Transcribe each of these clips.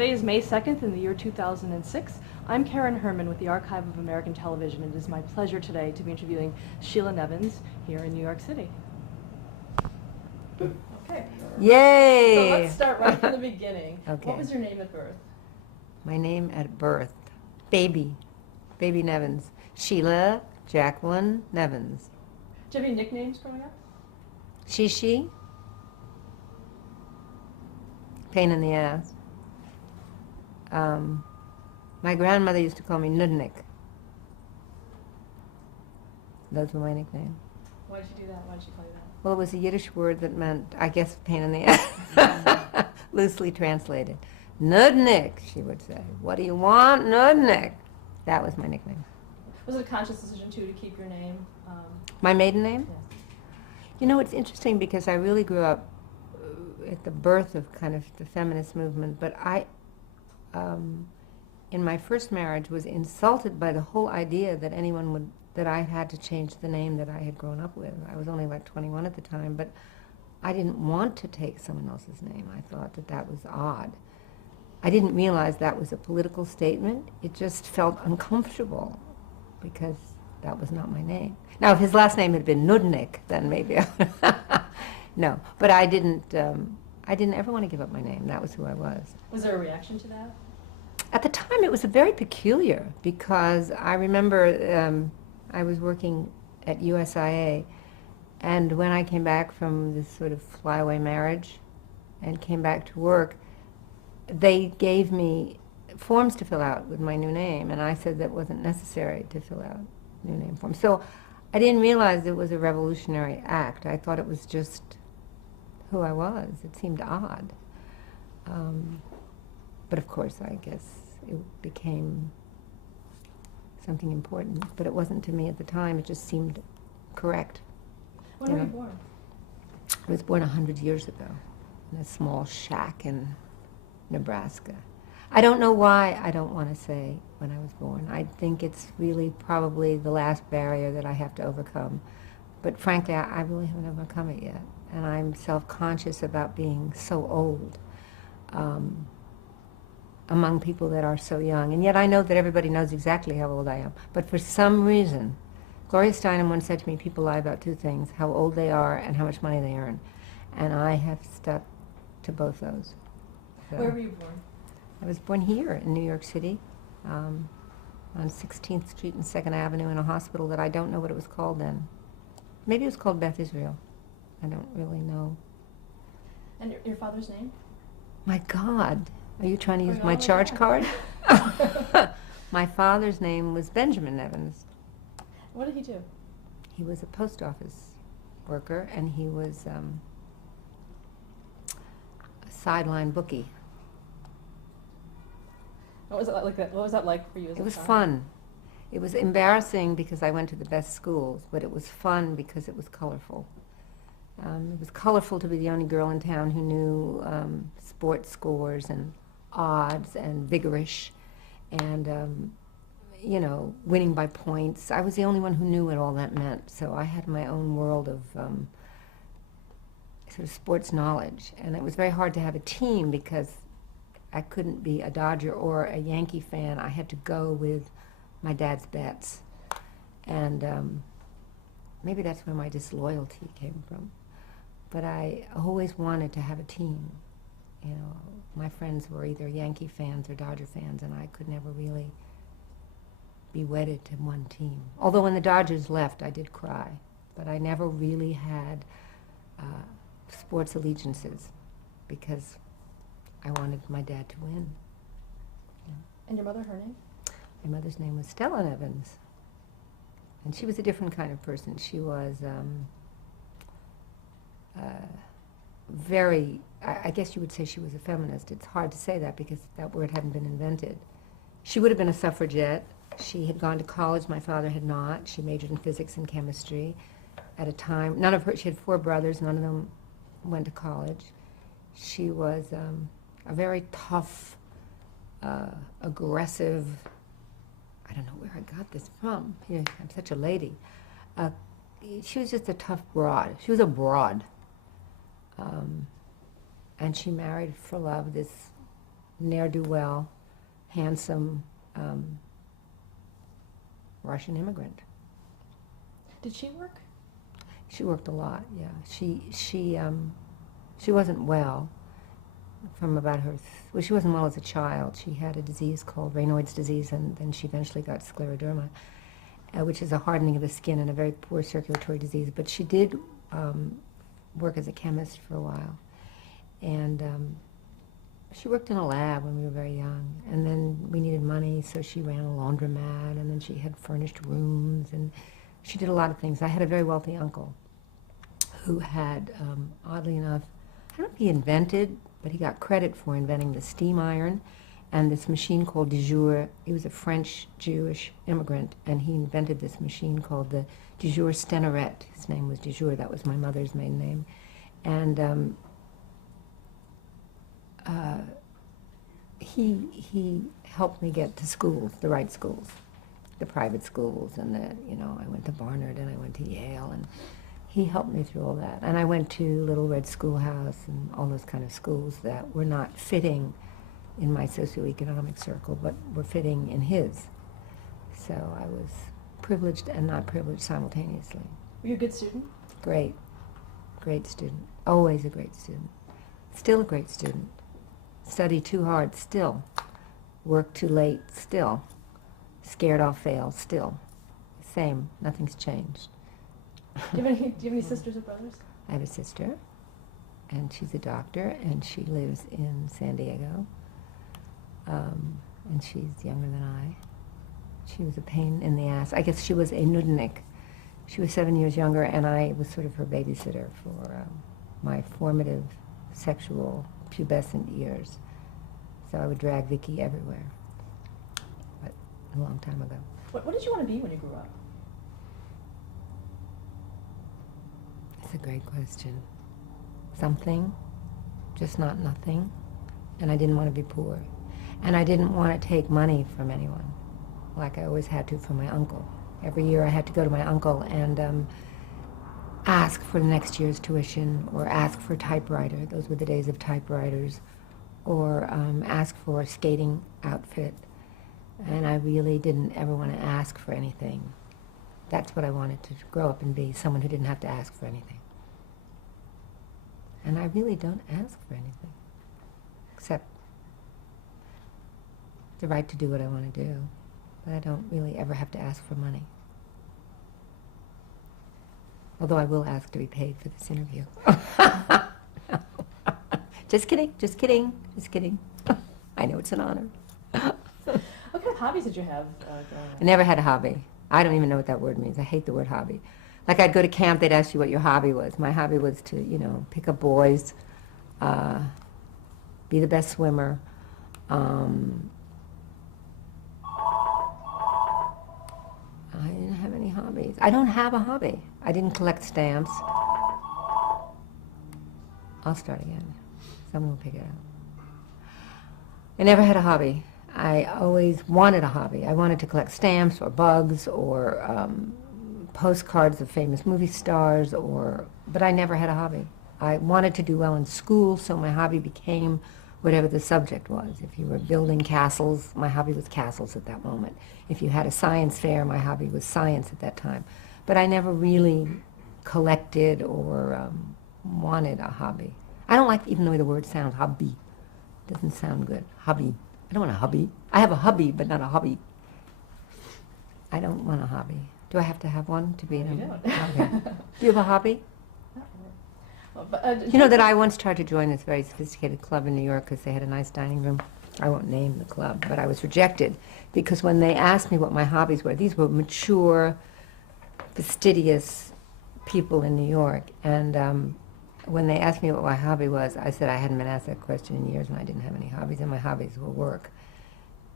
Today is May 2nd in the year 2006. I'm Karen Herman with the Archive of American Television, and it is my pleasure today to be interviewing Sheila Nevins here in New York City. Okay. Yay! So let's start right from the beginning. Okay. What was your name at birth? My name at birth, Baby Nevins. Sheila Jacqueline Nevins. Do you have any nicknames growing up? She. Pain in the ass. My grandmother used to call me Nudnik. Those were my nicknames. Why did she do that? Why did she call you that? Well, it was a Yiddish word that meant, I guess, pain in the ass. Loosely translated. Nudnik, she would say. What do you want, Nudnik? That was my nickname. Was it a conscious decision, too, to keep your name? My maiden name? Yes. You know, it's interesting because I really grew up at the birth of kind of the feminist movement, but I, in my first marriage, was insulted by the whole idea that that I had to change the name that I had grown up with. I was only like 21 at the time, but I didn't want to take someone else's name. I thought that was odd. I didn't realize that was a political statement. It just felt uncomfortable because that was not my name. Now, if his last name had been Nudnik, then maybe I would. No, but I didn't ever want to give up my name. That was who I was. Was there a reaction to that? At the time, it was very peculiar because I remember I was working at USIA, and when I came back from this sort of flyaway marriage and came back to work, they gave me forms to fill out with my new name, and I said that wasn't necessary to fill out new name forms. So I didn't realize it was a revolutionary act. I thought it was just who I was. It seemed odd. But of course, I guess it became something important. But it wasn't to me at the time. It just seemed correct. When were you born? I was born 100 years ago in a small shack in Nebraska. I don't know why I don't want to say when I was born. I think it's really probably the last barrier that I have to overcome. But frankly, I really haven't overcome it yet. And I'm self-conscious about being so old among people that are so young. And yet I know that everybody knows exactly how old I am. But for some reason, Gloria Steinem once said to me, people lie about two things, how old they are and how much money they earn. And I have stuck to both those. So. Where were you born? I was born here in New York City, on 16th Street and 2nd Avenue in a hospital that I don't know what it was called then. Maybe it was called Beth Israel. I don't really know. And your father's name? My God, are you trying to use my charge card? My father's name was Benjamin Nevins. What did he do? He was a post office worker, and he was a sideline bookie. What was it like? What was that like for you as a child? It was fun. It was embarrassing because I went to the best schools, but it was fun because it was colorful. It was colorful to be the only girl in town who knew sports scores and odds and vigorish and, you know, winning by points. I was the only one who knew what all that meant, so I had my own world of sort of sports knowledge. And it was very hard to have a team because I couldn't be a Dodger or a Yankee fan. I had to go with my dad's bets. And maybe that's where my disloyalty came from. But I always wanted to have a team. You know, my friends were either Yankee fans or Dodger fans, and I could never really be wedded to one team. Although when the Dodgers left, I did cry. But I never really had sports allegiances because I wanted my dad to win. Yeah. And your mother, her name? My mother's name was Sheila Nevins. And she was a different kind of person. She was very, I guess you would say she was a feminist. It's hard to say that because that word hadn't been invented. She would have been a suffragette. She had gone to college. My father had not. She majored in physics and chemistry at a time. She had 4 brothers. None of them went to college. She was a very tough, aggressive, I don't know where I got this from. I'm such a lady. She was just a tough broad. She was a broad. And she married for love this ne'er-do-well, handsome Russian immigrant. Did she work? She worked a lot, yeah. She wasn't well from about her, well, she wasn't well as a child. She had a disease called Raynaud's disease, and then she eventually got scleroderma, which is a hardening of the skin and a very poor circulatory disease. But she did work as a chemist for a while. And she worked in a lab when we were very young. And then we needed money, so she ran a laundromat, and then she had furnished rooms, and she did a lot of things. I had a very wealthy uncle who had, oddly enough, I don't know if he invented, but he got credit for inventing the steam iron and this machine called de jour. He was a French Jewish immigrant, and he invented this machine called the de jour stenarette. His name was de jour. That was my mother's maiden name. And he helped me get to schools, the right schools, the private schools, and I went to Barnard and I went to Yale, and he helped me through all that. And I went to Little Red Schoolhouse and all those kind of schools that were not fitting in my socioeconomic circle, but were fitting in his. So I was privileged and not privileged simultaneously. Were you a good student? Great. Great student. Always a great student. Still a great student. Study too hard, still. Work too late, still. Scared I'll fail, still. Same. Nothing's changed. Do you have any sisters or brothers? I have a sister, and she's a doctor, and she lives in San Diego, and she's younger than I. She was a pain in the ass. I guess she was a nudnik. She was 7 years younger, and I was sort of her babysitter for my formative sexual pubescent years. So I would drag Vicky everywhere, but a long time ago. What did you want to be when you grew up? That's a great question. Something, just not nothing. And I didn't want to be poor. And I didn't want to take money from anyone, like I always had to from my uncle. Every year I had to go to my uncle and ask for the next year's tuition, or ask for a typewriter. Those were the days of typewriters. Or ask for a skating outfit. And I really didn't ever want to ask for anything. That's what I wanted to grow up and be, someone who didn't have to ask for anything. And I really don't ask for anything, except the right to do what I want to do. But I don't really ever have to ask for money. Although I will ask to be paid for this interview. Just kidding, just kidding, just kidding. I know it's an honor. What kind of hobbies did you have growing up? I never had a hobby. I don't even know what that word means. I hate the word hobby. Like I'd go to camp, they'd ask you what your hobby was. My hobby was to, pick up boys, be the best swimmer. I didn't have any hobbies. I don't have a hobby. I didn't collect stamps. I'll start again. Someone will pick it up. I never had a hobby. I always wanted a hobby. I wanted to collect stamps or bugs or postcards of famous movie stars, but I never had a hobby. I wanted to do well in school, so my hobby became whatever the subject was. If you were building castles, my hobby was castles at that moment. If you had a science fair, my hobby was science at that time. But I never really collected or wanted a hobby. I don't like even the way the word sounds, hobby. It doesn't sound good. Hobby. I don't want a hobby. I have a hubby, but not a hobby. I don't want a hobby. Do I have to have one to be in You a... don't. Okay. Do you have a hobby? Not really. Well, but, You know that I once tried to join this very sophisticated club in New York because they had a nice dining room. I won't name the club, but I was rejected because when they asked me what my hobbies were, these were mature, fastidious people in New York, and when they asked me what my hobby was, I said I hadn't been asked that question in years and I didn't have any hobbies, and my hobbies were work.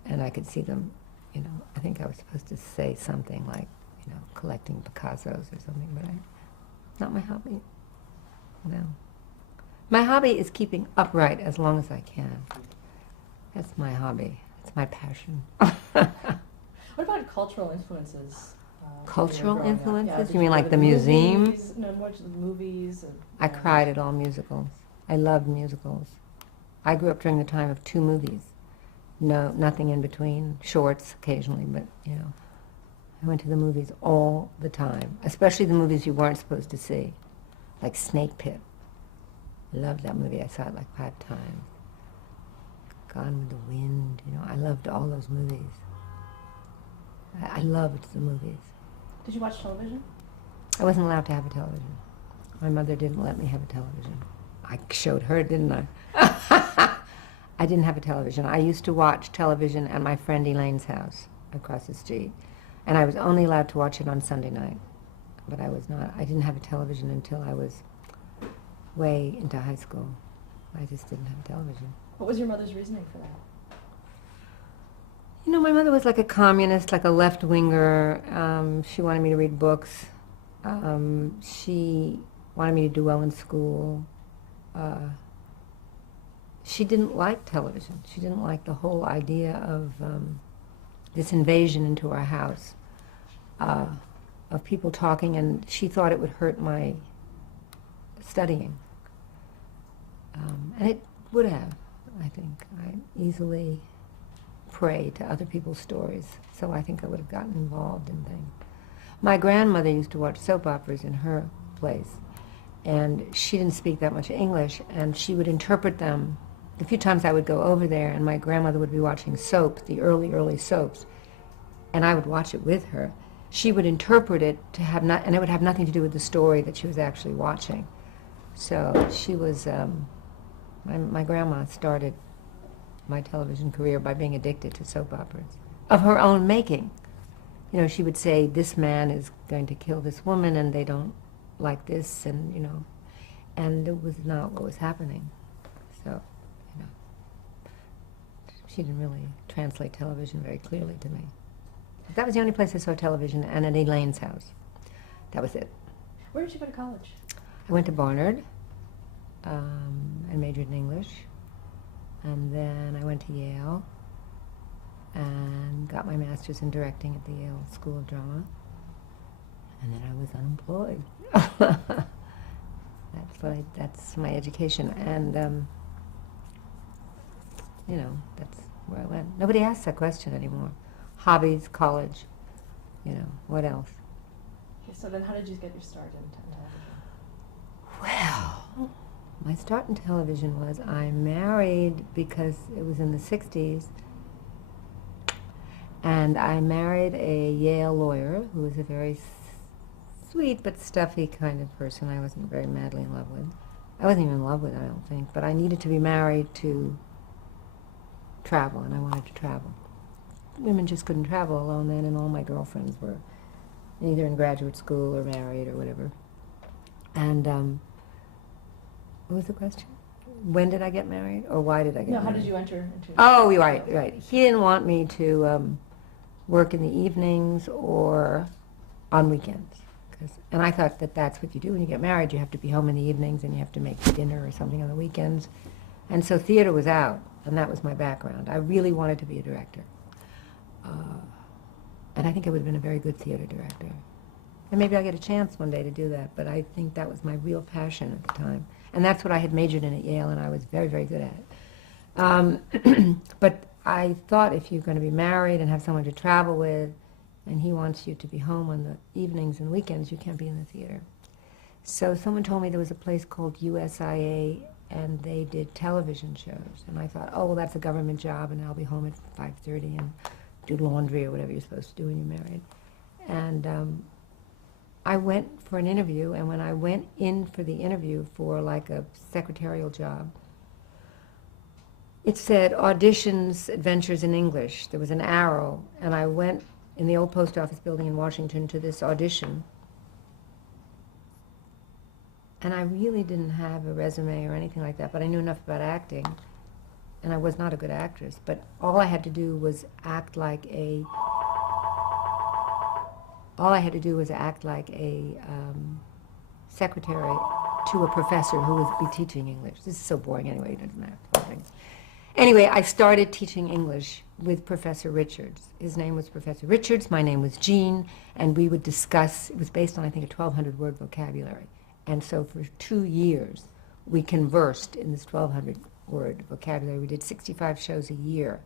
And I could see them, I think I was supposed to say something like, collecting Picassos or something, but not my hobby. No. My hobby is keeping upright as long as I can. That's my hobby. It's my passion. what about cultural influences? Cultural when you were growing up? influences? Yeah, did You mean go like to the museum? movies? No, more to the movies. I cried at all musicals. I loved musicals. I grew up during the time of 2 movies. No, nothing in between, shorts occasionally, but, you know. I went to the movies all the time, especially the movies you weren't supposed to see, like Snake Pit. Loved that movie. I saw it like 5 times. Gone with the Wind, you know. I loved all those movies. I loved the movies. Did you watch television? I wasn't allowed to have a television. My mother didn't let me have a television. I showed her, didn't I? I didn't have a television. I used to watch television at my friend Elaine's house across the street. And I was only allowed to watch it on Sunday night. But I didn't have a television until I was way into high school. I just didn't have a television. What was your mother's reasoning for that? You know, my mother was like a communist, like a left-winger. She wanted me to read books. She wanted me to do well in school. She didn't like television. She didn't like the whole idea of this invasion into our house, of people talking, and she thought it would hurt my studying. And it would have, I think. I easily prey to other people's stories, so I think I would have gotten involved in things. My grandmother used to watch soap operas in her place, and she didn't speak that much English, and she would interpret them. The few times I would go over there, and my grandmother would be watching soap, the early soaps, and I would watch it with her. She would interpret it to have and it would have nothing to do with the story that she was actually watching. So she was, my grandma started my television career by being addicted to soap operas of her own making. You know, she would say, this man is going to kill this woman, and they don't like this, and, you know, and it was not what was happening. So, you know, she didn't really translate television very clearly to me. But that was the only place I saw television, and at Elaine's house. That was it. Where did you go to college? I went to Barnard and majored in English, and then I went to Yale and got my master's in directing at the Yale School of Drama, and then I was unemployed. That's my education, and you know, that's where I went. Nobody asks that question anymore. Hobbies, college, you know, what else? Okay, so then how did you get your start in television? Well, my start in television was I married because it was in the 60s, and I married a Yale lawyer who was a very sweet but stuffy kind of person I wasn't very madly in love with. I wasn't even in love with, I don't think, but I needed to be married to travel, and I wanted to travel. Women just couldn't travel alone then, and all my girlfriends were either in graduate school or married or whatever. And what was the question? When did I get married, or why did I get married? No, how did you enter into... Oh, right. He didn't want me to work in the evenings or on weekends. And I thought that that's what you do when you get married. You have to be home in the evenings, and you have to make dinner or something on the weekends. And so theater was out, and that was my background. I really wanted to be a director. And I think I would have been a very good theater director. And maybe I'll get a chance one day to do that, but I think that was my real passion at the time. And that's what I had majored in at Yale, and I was very, very good at it. But I thought if you're going to be married and have someone to travel with, and he wants you to be home on the evenings and weekends, you can't be in the theater. So someone told me there was a place called USIA, and they did television shows. And I thought, oh, well, that's a government job, and I'll be home at 5:30 and do laundry or whatever you're supposed to do when you're married. And I went for an interview, and when I went in for the interview for like a secretarial job, it said auditions, adventures in English. There was an arrow, and I went in the old post office building in Washington to this audition. And I really didn't have a resume or anything like that, but I knew enough about acting, and I was not a good actress, but all I had to do was act like a secretary to a professor who would be teaching English. This is so boring anyway, it doesn't matter. Anyway, I started teaching English with Professor Richards. His name was Professor Richards, my name was Jean, and we would discuss, it was based on, I think, a 1,200-word vocabulary. And so for 2 years, we conversed in this 1,200-word vocabulary. We did 65 shows a year.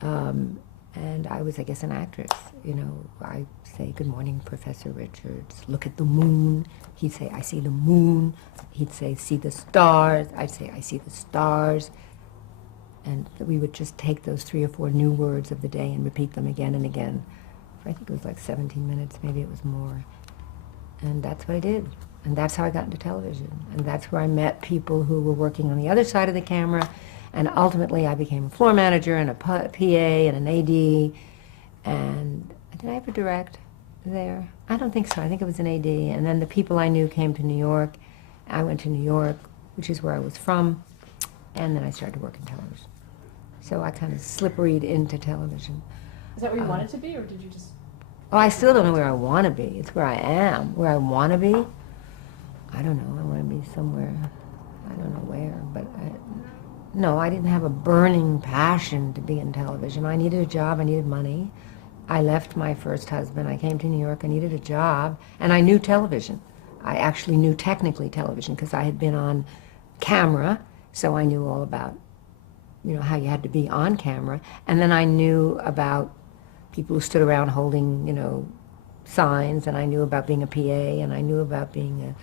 And I was, I guess, an actress. You know, I say, "Good morning, Professor Richards. Look at the moon." He'd say, "I see the moon." He'd say, "See the stars." I'd say, "I see the stars." And we would just take those 3 or 4 new words of the day and repeat them again and again. I think it was like 17 minutes, maybe it was more. And that's what I did. And that's how I got into television. And that's where I met people who were working on the other side of the camera. And ultimately, I became a floor manager and a PA and an AD. And did I ever direct there? I don't think so. I think it was an AD. And then the people I knew came to New York. I went to New York, which is where I was from. And then I started to work in television. So I kind of slipperied into television. Is that where you wanted to be, or did you just... Oh, I still don't know where I want to be. It's where I am. Where I want to be? I don't know. I want to be somewhere. I don't know where, but no, I didn't have a burning passion to be in television. I needed a job. I needed money. I left my first husband. I came to New York. I needed a job, and I knew television. I actually knew technically television because I had been on camera, so I knew all about, you know, how you had to be on camera. And then I knew about people who stood around holding, you know, signs, and I knew about being a PA, and I knew about being an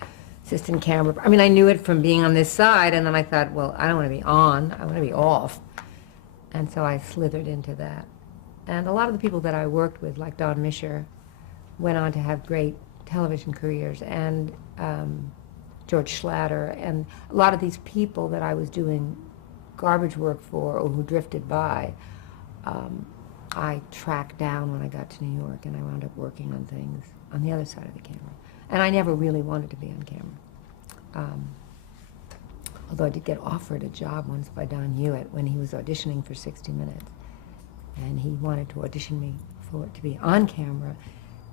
assistant camera. I mean, I knew it from being on this side, and then I thought, well, I don't want to be on, I want to be off. And so I slithered into that. And a lot of the people that I worked with, like Don Misher, went on to have great television careers, and George Schlatter, and a lot of these people that I was doing garbage work for or who drifted by, I tracked down when I got to New York, and I wound up working on things on the other side of the camera. And I never really wanted to be on camera. Although I did get offered a job once by Don Hewitt when he was auditioning for 60 Minutes. And he wanted to audition me to be on camera.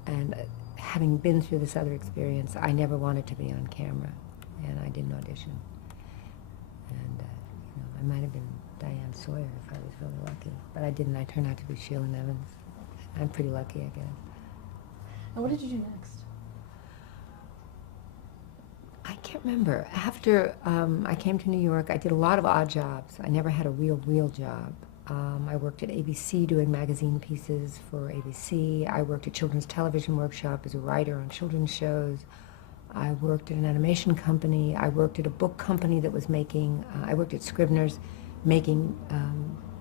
And having been through this other experience, I never wanted to be on camera. And I didn't audition. And you know, I might have been Diane Sawyer if I was really lucky. But I didn't. I turned out to be Sheila Nevins. I'm pretty lucky, I guess. And what did you do next? I can't remember. After I came to New York, I did a lot of odd jobs. I never had a real job. I worked at ABC doing magazine pieces for ABC. I worked at Children's Television Workshop as a writer on children's shows. I worked at an animation company. I worked at a book company that was making, I worked at Scribner's making,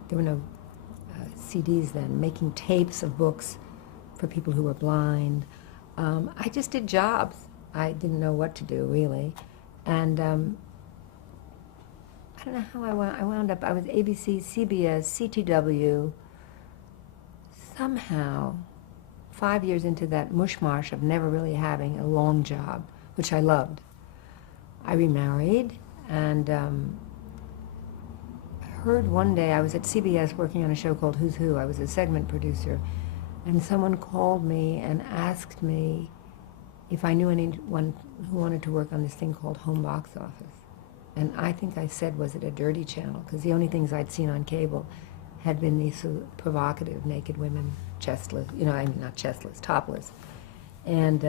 there were no CDs then, making tapes of books for people who were blind. I just did jobs. I didn't know what to do, really. And I don't know how I wound up. I was ABC, CBS, CTW. Somehow, 5 years into that mushmash of never really having a long job, which I loved, I remarried, and I heard one day, I was at CBS working on a show called Who's Who. I was a segment producer, and someone called me and asked me if I knew anyone who wanted to work on this thing called Home Box Office. And I think I said, was it a dirty channel? Because the only things I'd seen on cable had been these provocative naked women, chestless, you know, I mean, not chestless, topless. And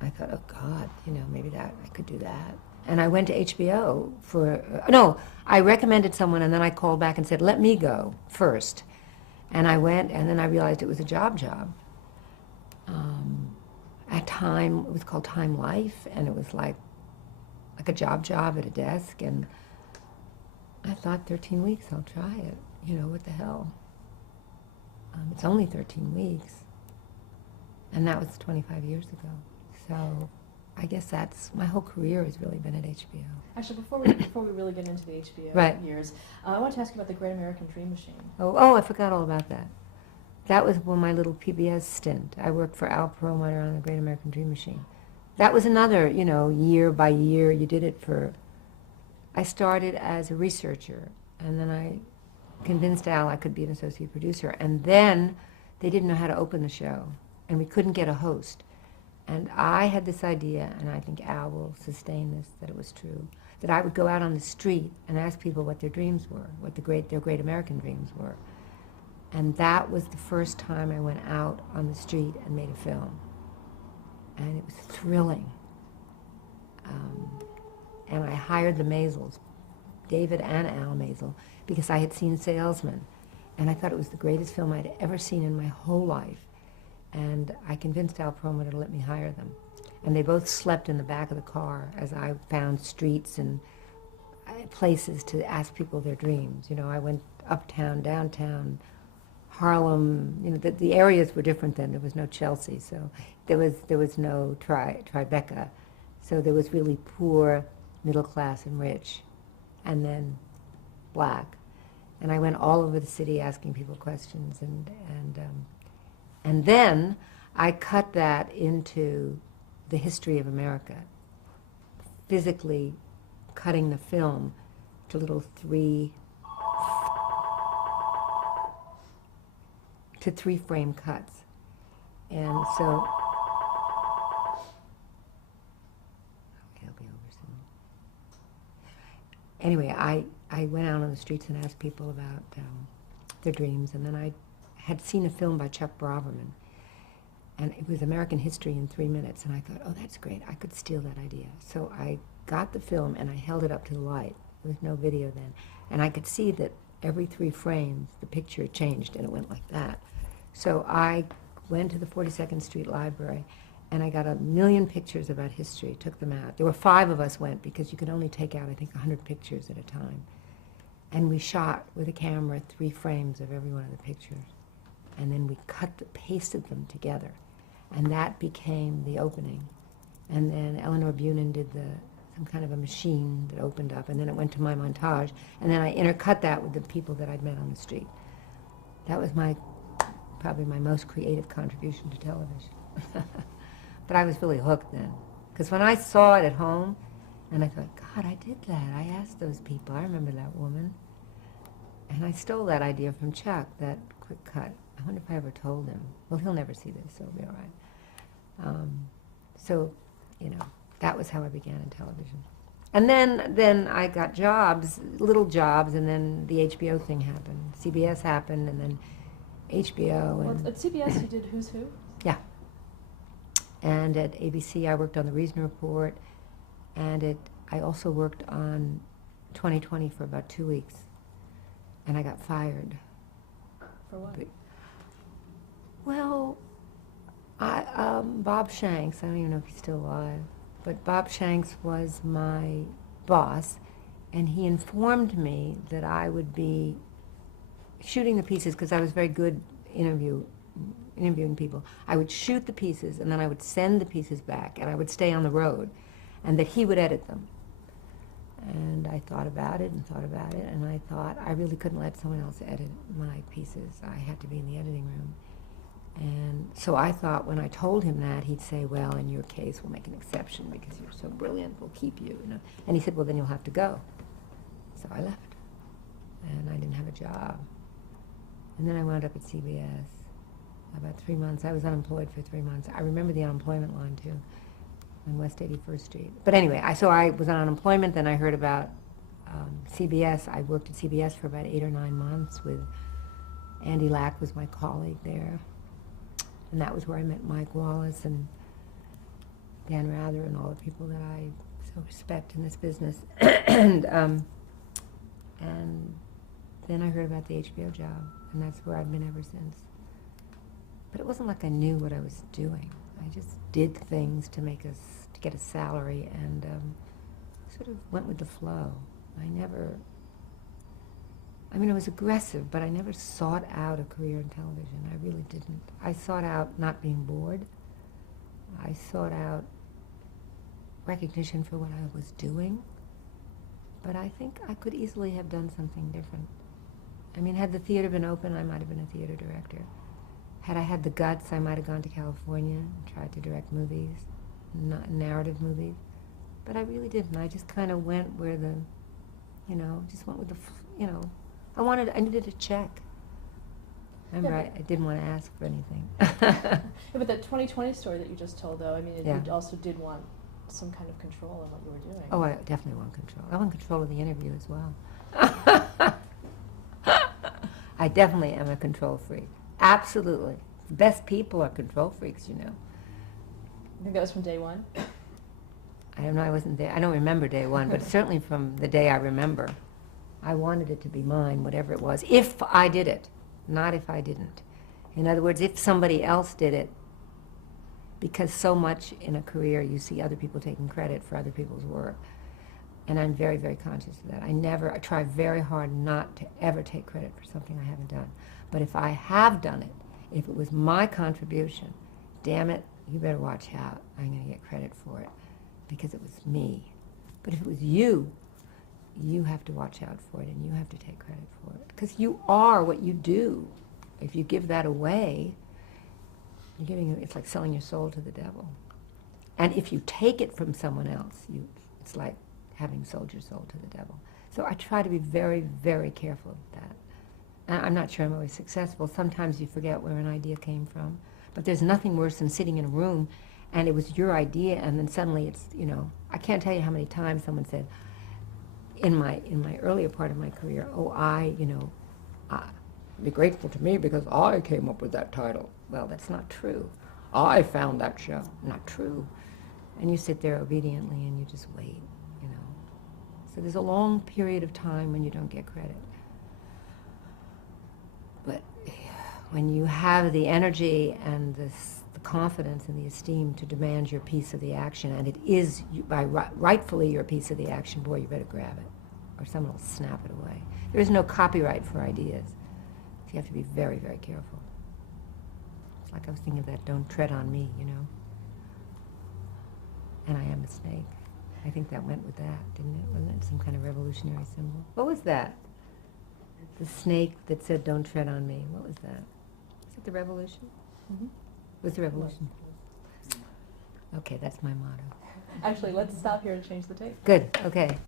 I thought, oh God, you know, maybe I could do that. And I went to HBO for, no, I recommended someone, and then I called back and said, let me go first. And I went, and then I realized it was a job. At Time, it was called Time Life, and it was like a job at a desk, and I thought 13 weeks, I'll try it. You know, what the hell? It's only 13 weeks. And that was 25 years ago. So I guess that's, my whole career has really been at HBO. Actually, before we really get into the HBO Right. years, I want to ask you about the Great American Dream Machine. Oh, I forgot all about that. That was my little PBS stint. I worked for Al Perlmutter on the Great American Dream Machine. That was another, you know, year by year, you did it for, I started as a researcher, and then I convinced Al I could be an associate producer, and then they didn't know how to open the show, and we couldn't get a host. And I had this idea, and I think Al will sustain this, that it was true, that I would go out on the street and ask people what their dreams were, what their great American dreams were. And that was the first time I went out on the street and made a film. And it was thrilling. And I hired the Maisels, David and Al Maisel, because I had seen Salesman. And I thought it was the greatest film I'd ever seen in my whole life. And I convinced Al Promo to let me hire them. And they both slept in the back of the car as I found streets and places to ask people their dreams. You know, I went uptown, downtown, Harlem. You know, the areas were different then. There was no Chelsea, so there was no Tribeca. So there was really poor, middle class, and rich, and then black. And I went all over the city asking people questions, and then I cut that into the history of America, physically cutting the film to little three frame cuts. And so it'll be over soon. Anyway, I went out on the streets and asked people about their dreams, and then I had seen a film by Chuck Braverman, and it was American history in 3 minutes, and I thought, oh, that's great, I could steal that idea. So I got the film and I held it up to the light. There was no video then, and I could see that every 3 frames the picture changed, and it went like that. So I went to the 42nd Street Library, and I got 1 million pictures about history, took them out. There were 5 of us went, because you could only take out, I think, 100 pictures at a time. And we shot with a camera 3 frames of every one of the pictures. And then we pasted them together. And that became the opening. And then Eleanor Bunin did some kind of a machine that opened up, and then it went to my montage. And then I intercut that with the people that I'd met on the street. That was probably my most creative contribution to television. But I was really hooked then. Because when I saw it at home, and I thought, God, I did that. I asked those people. I remember that woman. And I stole that idea from Chuck, that quick cut. I wonder if I ever told him. Well, he'll never see this, so it'll be all right. So, you know, that was how I began in television. And then I got jobs, little jobs, and then the HBO thing happened. CBS happened, and then HBO. Well, at CBS you did Who's Who? Yeah. And at ABC I worked on The Reason Report, and I also worked on 2020 for about 2 weeks, and I got fired. For what? Well, Bob Shanks, I don't even know if he's still alive, but Bob Shanks was my boss, and he informed me that I would be shooting the pieces, because I was very good interviewing people. I would shoot the pieces, and then I would send the pieces back, and I would stay on the road, and that he would edit them. And I thought about it, and I thought I really couldn't let someone else edit my pieces. I had to be in the editing room. And so I thought when I told him that, he'd say, well, in your case, we'll make an exception because you're so brilliant, we'll keep you. You know? And he said, well, then you'll have to go. So I left, and I didn't have a job. And then I wound up at CBS about 3 months. I was unemployed for 3 months. I remember the unemployment line, too, on West 81st Street. But anyway, so I was on unemployment, then I heard about CBS. I worked at CBS for about 8 or 9 months with Andy Lack was my colleague there. And that was where I met Mike Wallace and Dan Rather and all the people that I so respect in this business. and then I heard about the HBO job, and that's where I've been ever since. But it wasn't like I knew what I was doing. I just did things to get a salary, and sort of went with the flow. I was aggressive, but I never sought out a career in television. I really didn't. I sought out not being bored. I sought out recognition for what I was doing. But I think I could easily have done something different. I mean, had the theater been open, I might have been a theater director. Had I had the guts, I might have gone to California and tried to direct movies, not narrative movies. But I really didn't. I just kind of went where just went with the, I needed a check. Remember, Yeah, I didn't want to ask for anything. Yeah, but that 2020 story that you just told, though, I mean, Yeah. you also did want some kind of control of what you were doing. Oh, I definitely want control. I want control of the interview as well. I definitely am a control freak. Absolutely. The best people are control freaks, you know. I think that was from day one. I don't know, I wasn't there. I don't remember day one, but certainly from the day I remember. I wanted it to be mine, whatever it was, if I did it. not if I didn't. In other words, if somebody else did it, because so much in a career you see other people taking credit for other people's work. And I'm very, very conscious of that. I try very hard not to ever take credit for something I haven't done. But if I have done it, if it was my contribution, damn it, you better watch out. I'm going to get credit for it because it was me. But if it was you, you have to watch out for it and you have to take credit for it. Because you are what you do. If you give that away, it's like selling your soul to the devil. And if you take it from someone else, it's like having sold your soul to the devil. So I try to be very, very careful of that. And I'm not sure I'm always successful. Sometimes you forget where an idea came from. But there's nothing worse than sitting in a room and it was your idea and then suddenly it's, I can't tell you how many times someone said, in my earlier part of my career, be grateful to me because I came up with that title. Well, that's not true. I found that show. Not true. And you sit there obediently and you just wait, So there's a long period of time when you don't get credit. But when you have the energy and the confidence and the esteem to demand your piece of the action, and it is rightfully your piece of the action, boy, you better grab it, or someone will snap it away. There is no copyright for ideas. So you have to be very, very careful. It's like I was thinking of that, don't tread on me, And I am a snake. I think that went with that, didn't it? Wasn't it some kind of revolutionary symbol? What was that? The snake that said, don't tread on me. What was that? Is it the revolution? Mm-hmm. What's the revolution? Okay, that's my motto. Actually, let's stop here and change the tape. Good, okay.